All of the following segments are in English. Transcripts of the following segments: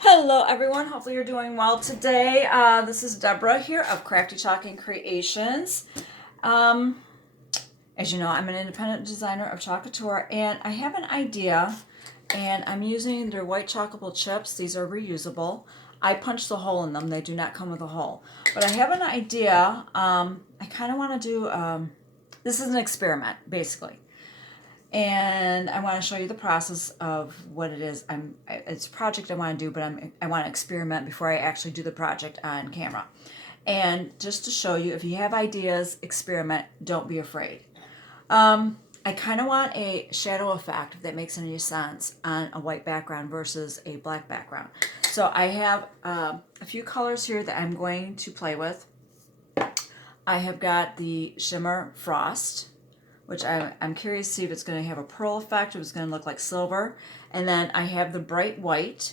Hello everyone, hopefully you're doing well today. This is Deborah here of Crafty Chalk Creations. Um, as you know, I'm an independent designer of Chalk Couture, and I have an idea, and I'm using their white Chalkable Chips. These are reusable. I punched the hole in them. They do not come with a hole. But I have an idea. I kind of want to do, this is an experiment, basically. And I want to show you the process of what it is. It's a project I want to do, but I want to experiment before I actually do the project on camera. And just to show you, if you have ideas, experiment, don't be afraid. I kind of want a shadow effect, if that makes any sense, on a white background versus a black background. So I have a few colors here that I'm going to play with. I have got the Shimmer Frost, which I'm curious to see if it's going to have a pearl effect, if it's going to look like silver. And then I have the bright white.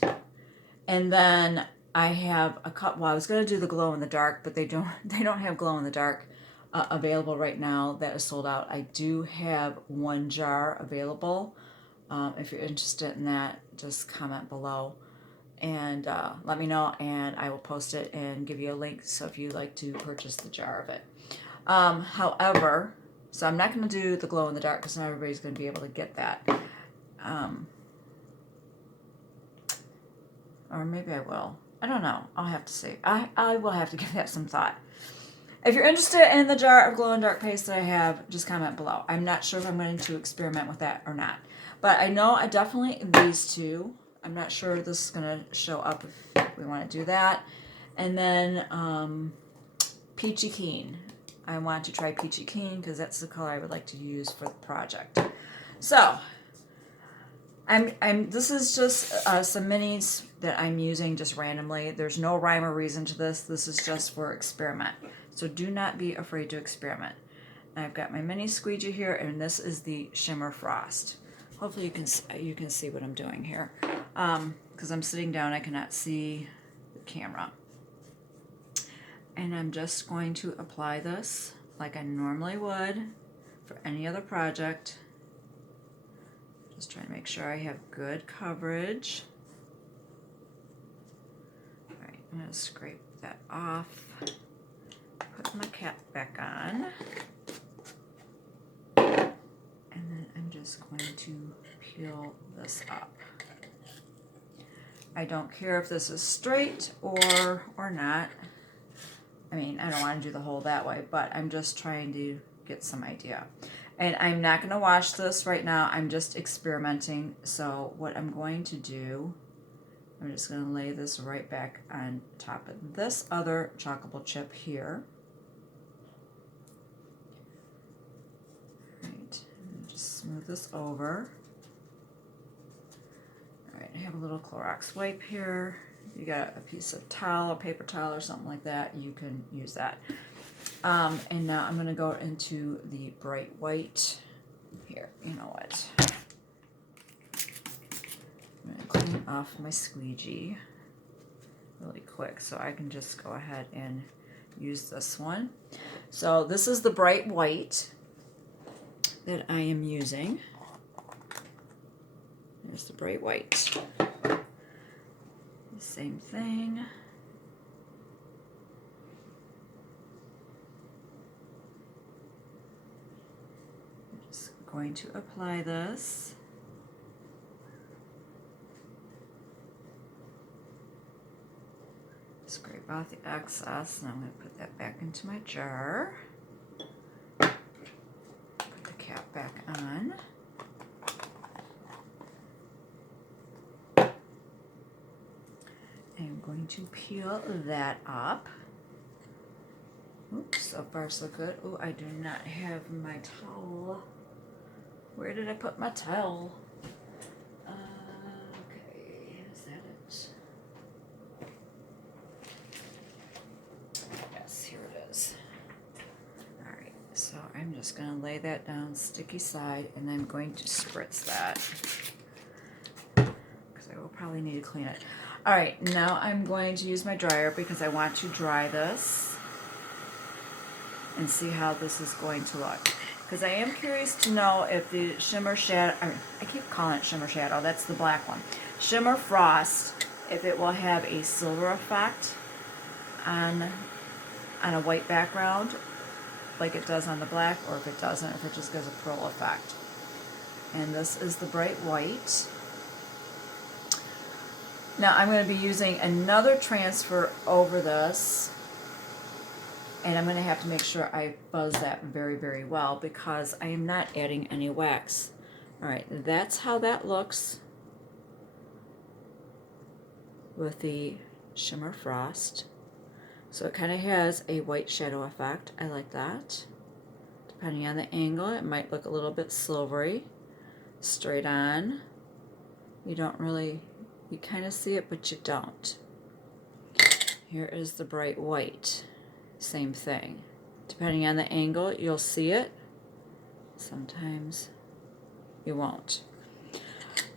And then I have a cup. Well, I was going to do the glow in the dark, but they don't have glow in the dark available right now. That is sold out. I do have one jar available. If you're interested in that, just comment below and let me know, and I will post it and give you a link so if you'd like to purchase the jar of it. However, so I'm not going to do the glow in the dark because not everybody's going to be able to get that. Or maybe I will. I don't know. I'll have to see. I will have to give that some thought. If you're interested in the jar of glow in the dark paste that I have, just comment below. I'm not sure if I'm going to experiment with that or not. But I know I definitely these two. I'm not sure if this is going to show up if we want to do that. And then Peachy Keen. I want to try Peachy Keen because that's the color I would like to use for the project. So, this is just some minis that I'm using just randomly. There's no rhyme or reason to this. This is just for experiment. So do not be afraid to experiment. I've got my mini squeegee here, and this is the Shimmer Frost. Hopefully you can see what I'm doing here. Because I'm sitting down, I cannot see the camera. And I'm just going to apply this like I normally would for any other project. Just trying to make sure I have good coverage. All right, I'm going to scrape that off. Put my cap back on. And then I'm just going to peel this up. I don't care if this is straight or not. I mean, I don't want to do the whole that way, but I'm just trying to get some idea. And I'm not going to wash this right now. I'm just experimenting. So what I'm going to do, I'm just going to lay this right back on top of this other chalkable chip here. All right, just smooth this over. All right, I have a little Clorox wipe here. You got a piece of towel, a paper towel or something like that, you can use that. And now I'm going to go into the bright white. Here, you know what? I'm going to clean off my squeegee really quick so I can just go ahead and use this one. So this is the bright white that I am using. There's the bright white. Same thing. I'm just going to apply this. Scrape off the excess, and I'm going to put that back into my jar. Put the cap back on. I'm going to peel that up. Oops, so far so good. Oh, I do not have my towel. Where did I put my towel? Okay, is that it? Yes, here it is. Alright, so I'm just going to lay that down sticky side, and I'm going to spritz that. Because I will probably need to clean it. Alright, now I'm going to use my dryer because I want to dry this and see how this is going to look. Because I am curious to know if the Shimmer Shadow, I keep calling it Shimmer Shadow, that's the black one. Shimmer Frost if it will have a silver effect on a white background like it does on the black, or if it doesn't, if it just gives a pearl effect. And this is the bright white. Now I'm going to be using another transfer over this, and I'm going to have to make sure I buzz that very, very well because I am not adding any wax. Alright, that's how that looks with the Shimmer Frost. So it kind of has a white shadow effect. I like that. Depending on the angle, it might look a little bit silvery. Straight on. You don't really, you kind of see it, but you don't. Here is the bright white. Same thing. Depending on the angle, you'll see it. Sometimes you won't.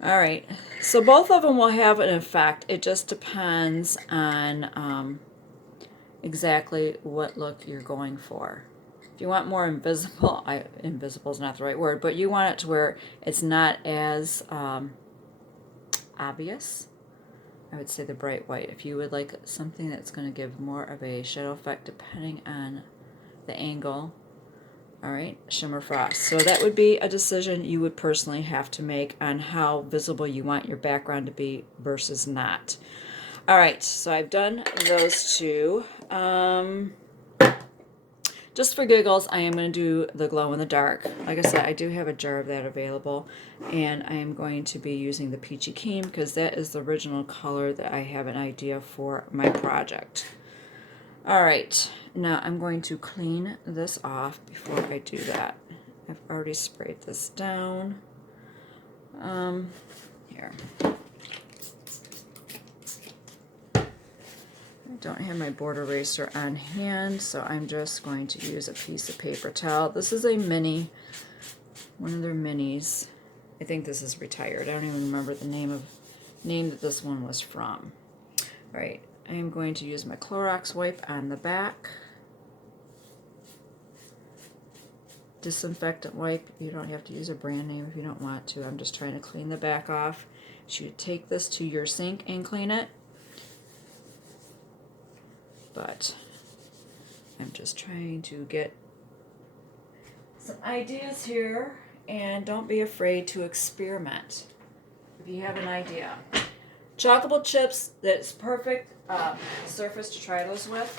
Alright, so both of them will have an effect. It just depends on exactly what look you're going for. If you want more invisible, invisible is not the right word, but you want it to where it's not as obvious, I would say the bright white. If you would like something that's going to give more of a shadow effect depending on the angle, alright, Shimmer Frost. So that would be a decision you would personally have to make on how visible you want your background to be versus not. Alright, so I've done those two. Just for giggles, I am going to do the glow in the dark. Like I said, I do have a jar of that available, and I am going to be using the Peachy Keen because that is the original color that I have an idea for my project. Alright, now I'm going to clean this off before I do that. I've already sprayed this down. Here. I don't have my board eraser on hand, so I'm just going to use a piece of paper towel. This is a mini, one of their minis. I think this is retired. I don't even remember the name that this one was from. All right, I am going to use my Clorox wipe on the back. Disinfectant wipe. You don't have to use a brand name if you don't want to. I'm just trying to clean the back off. You should take this to your sink and clean it. But I'm just trying to get some ideas here, and don't be afraid to experiment if you have an idea. Chalkable chips, that's perfect surface to try those with.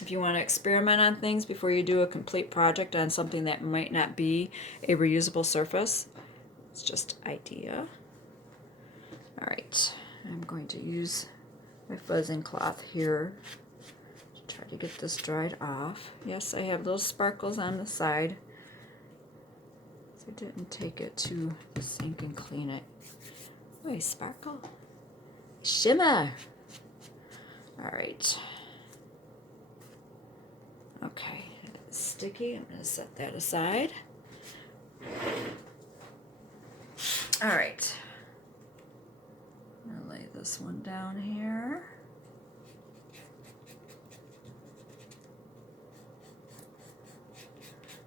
If you want to experiment on things before you do a complete project on something that might not be a reusable surface, it's just idea. All right, I'm going to use my fuzzing cloth here to try to get this dried off. Yes, I have little sparkles on the side, so I didn't take it to the sink and clean it. Wait, sparkle? Shimmer! Alright. Okay, it's sticky. I'm going to set that aside. Alright. I'm going to lay this one down here.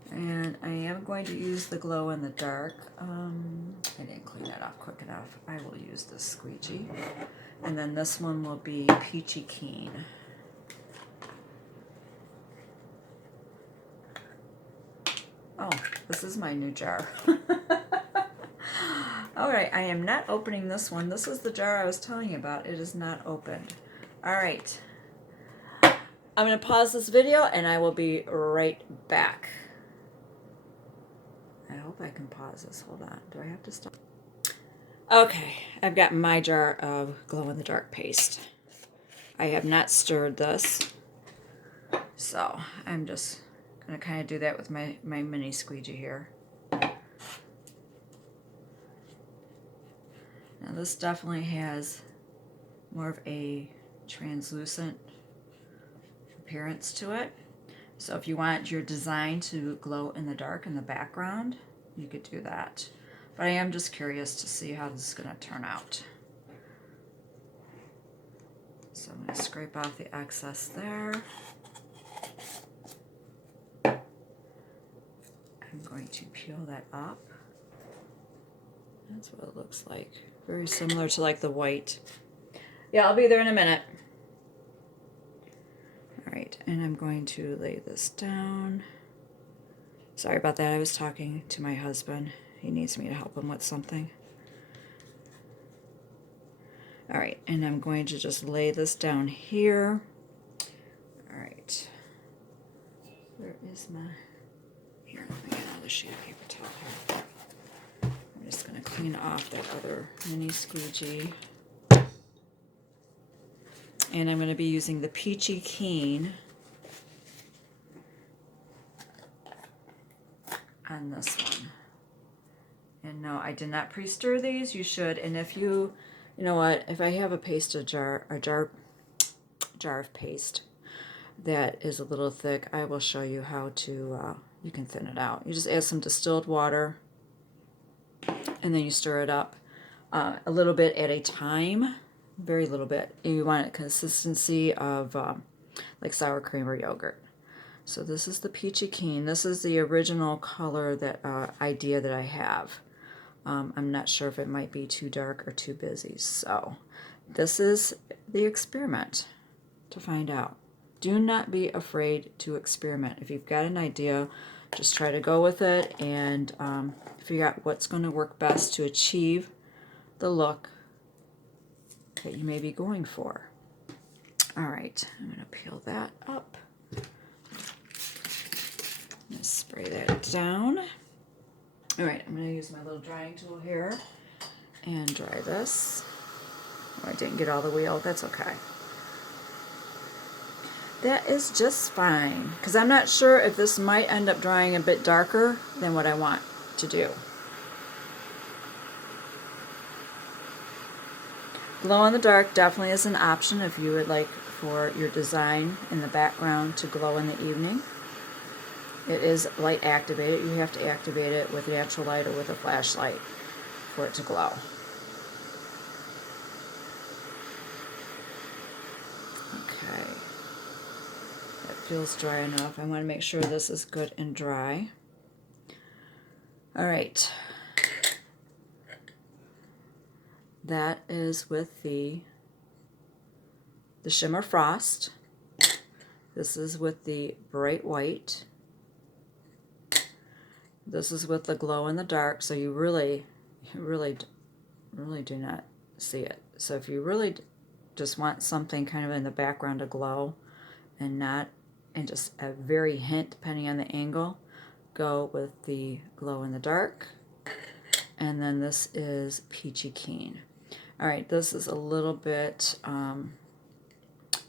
And I am going to use the glow in the dark. I didn't clean that off quick enough. I will use this squeegee. And then this one will be Peachy Keen. Oh, this is my new jar. Alright, I am not opening this one. This is the jar I was telling you about. It is not opened. Alright. I'm going to pause this video and I will be right back. I hope I can pause this. Hold on. Do I have to stop? Okay, I've got my jar of glow-in-the-dark paste. I have not stirred this, so I'm just going to kind of do that with my mini squeegee here. Now this definitely has more of a translucent appearance to it. So if you want your design to glow in the dark in the background, you could do that. But I am just curious to see how this is going to turn out. So I'm going to scrape off the excess there. I'm going to peel that up. That's what it looks like Very similar to like the white. Yeah, I'll be there in a minute. All right, and I'm going to lay this down. Sorry about that. I was talking to my husband. He needs me to help him with something. All right, and I'm going to just lay this down here. All right. Where is my... Here, let me get another sheet of paper towel here. I'm just going to clean off that other mini squeegee. And I'm going to be using the Peachy Keen on this one. And no, I did not pre-stir these. You should. And if you know what, if I have a jar of paste that is a little thick, I will show you how to, you can thin it out. You just add some distilled water and then you stir it up a little bit at a time, very little bit. You want a consistency of like sour cream or yogurt. So this is the Peachy Keen. This is the original color that idea that I have. I'm not sure if it might be too dark or too busy. So this is the experiment to find out. Do not be afraid to experiment. If you've got an idea, just try to go with it and figure out what's going to work best to achieve the look that you may be going for. All right, I'm going to peel that up. I'm going to spray that down. All right, I'm going to use my little drying tool here and dry this. Oh, I didn't get all the way out. That's okay. That is just fine, because I'm not sure if this might end up drying a bit darker than what I want to do. Glow in the dark definitely is an option if you would like for your design in the background to glow in the evening. It is light activated. You have to activate it with natural light or with a flashlight for it to glow. Okay. That feels dry enough. I want to make sure this is good and dry. All right. That is with the Shimmer Frost. This is with the Bright White. This is with the Glow in the Dark, so you really do not see it. So if you really just want something kind of in the background to glow and just a very hint depending on the angle, go with the Glow in the Dark. And then this is Peachy Keen. All right, this is a little bit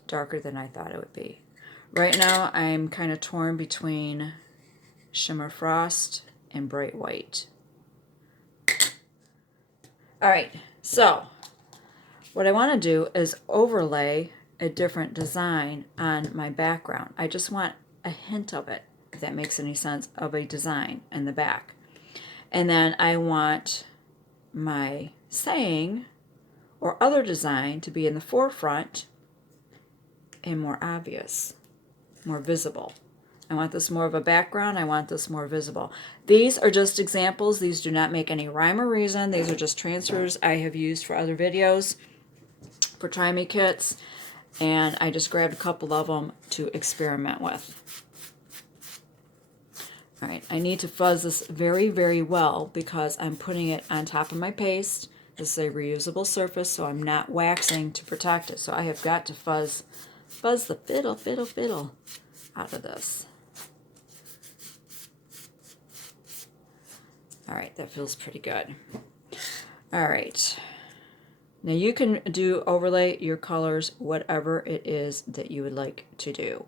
darker than I thought it would be. Right now I'm kind of torn between Shimmer Frost and Bright White. All right, so what I want to do is overlay a different design on my background. I just want a hint of it, if that makes any sense, of a design in the back. And then I want my saying or other design to be in the forefront and more obvious, more visible. I want this more of a background. I want this more visible. These are just examples. These do not make any rhyme or reason. These are just transfers I have used for other videos, for Try Me kits, and I just grabbed a couple of them to experiment with. All right, I need to fuzz this very, very well because I'm putting it on top of my paste. This is a reusable surface, so I'm not waxing to protect it. So I have got to fuzz the fiddle out of this. All right, that feels pretty good. All right. Now you can overlay your colors, whatever it is that you would like to do.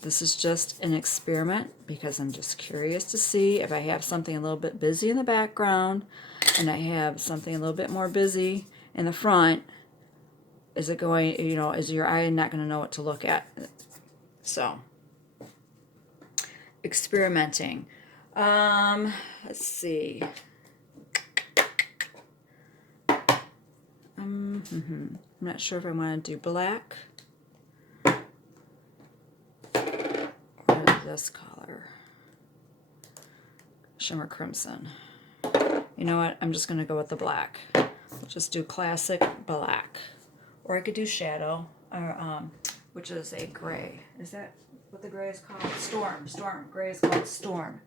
This is just an experiment because I'm just curious to see if I have something a little bit busy in the background and I have something a little bit more busy in the front. Is it going, is your eye not going to know what to look at? So, experimenting. Let's see. I'm not sure if I want to do black or this color, Shimmer Crimson. You know what? I'm just going to go with the black. We'll just do classic black. Or I could do shadow, or, which is a gray. Is that what the gray is called? Storm. Storm. Gray is called storm.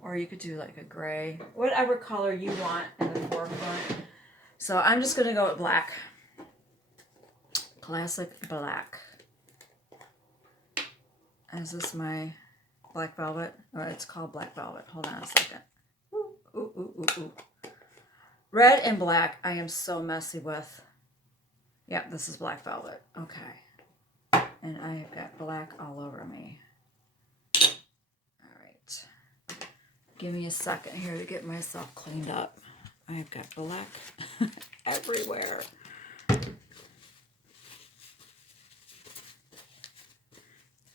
Or you could do like a gray. Whatever color you want in the forefront. So I'm just going to go with black. Classic black. Is this my black velvet? Oh, it's called black velvet. Hold on a second. Ooh, ooh, ooh, ooh, ooh. Red and black I am so messy with. Yep, this is black velvet. Okay. And I have got black all over me. All right. Give me a second here to get myself cleaned up. I have got black everywhere.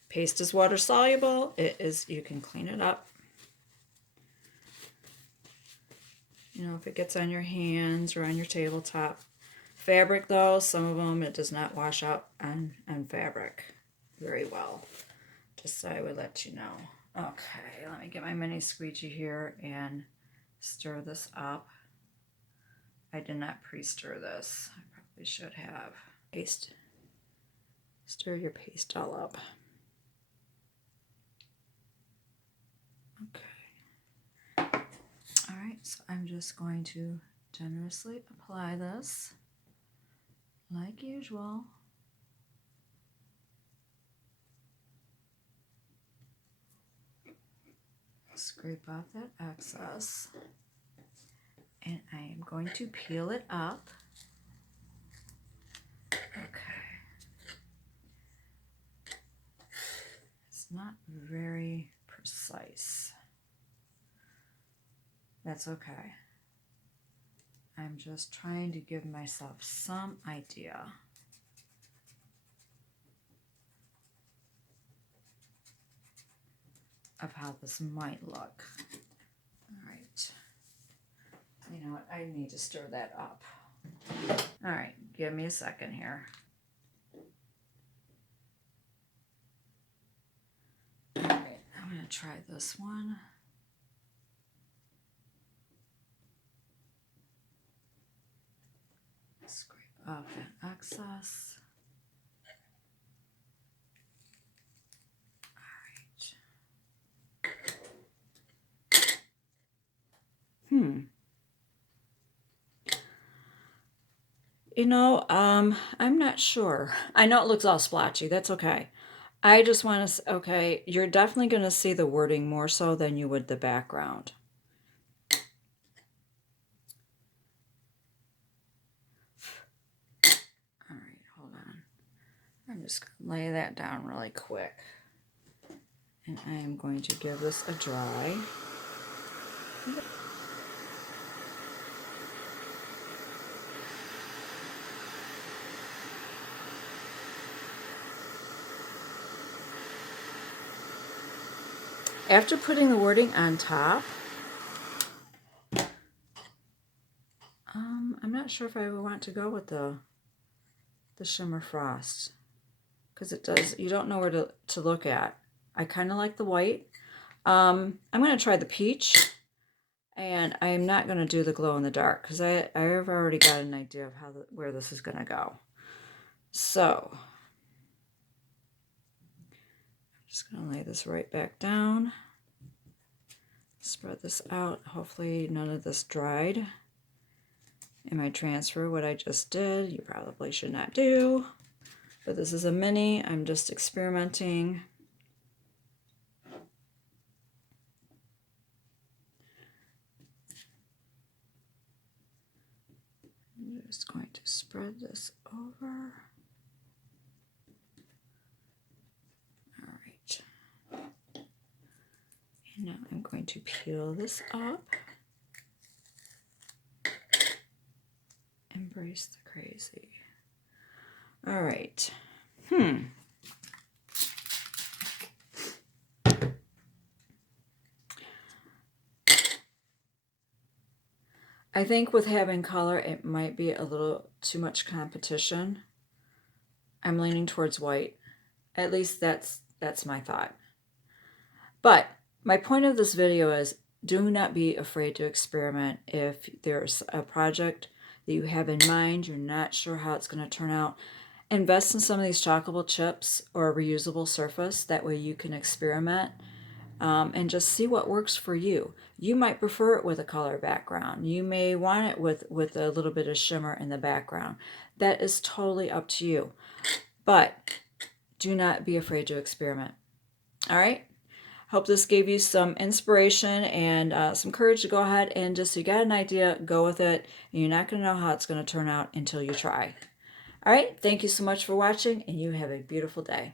Paste is water soluble. It is, you can clean it up. You know, if it gets on your hands or on your tabletop. Fabric though, some of them it does not wash out on fabric very well. Just so I would let you know. Okay, let me get my mini squeegee here and stir this up. I did not pre-stir this. I probably should have. Paste. Stir your paste all up. Okay. All right, so I'm just going to generously apply this like usual. Scrape off that excess. And I am going to peel it up. Okay. It's not very precise. That's okay. I'm just trying to give myself some idea of how this might look. All right. You know what? I need to stir that up. All right. Give me a second here. All right. I'm going to try this one. Scrape off that excess. You know, I'm not sure. I know it looks all splotchy. That's okay. I just want to, okay, you're definitely going to see the wording more so than you would the background. All right, hold on. I'm just going to lay that down really quick. And I am going to give this a dry. After putting the wording on top, I'm not sure if I would want to go with the Shimmer Frost, because it does, you don't know where to look at. I kind of like the white. I'm going to try the peach, and I am not going to do the glow in the dark because I've already got an idea of where this is going to go. So I'm just going to lay this right back down. Spread this out. Hopefully none of this dried. In my transfer, what I just did, you probably should not do. But this is a mini. I'm just experimenting. I'm just going to spread this over. All right. And now I'm going to peel this up. Embrace the crazy. All right. I think with having color, it might be a little too much competition. I'm leaning towards white. At least that's my thought. But my point of this video is Do not be afraid to experiment. If there's a project that you have in mind, you're not sure how it's going to turn out, invest in some of these chalkable chips or a reusable surface. That way you can experiment and just see what works for you. You might prefer it with a color background. You may want it with a little bit of shimmer in the background. That is totally up to you. But do not be afraid to experiment. All right? Hope this gave you some inspiration and some courage to go ahead and just, you got an idea, go with it. And you're not going to know how it's going to turn out until you try. All right, thank you so much for watching, and you have a beautiful day.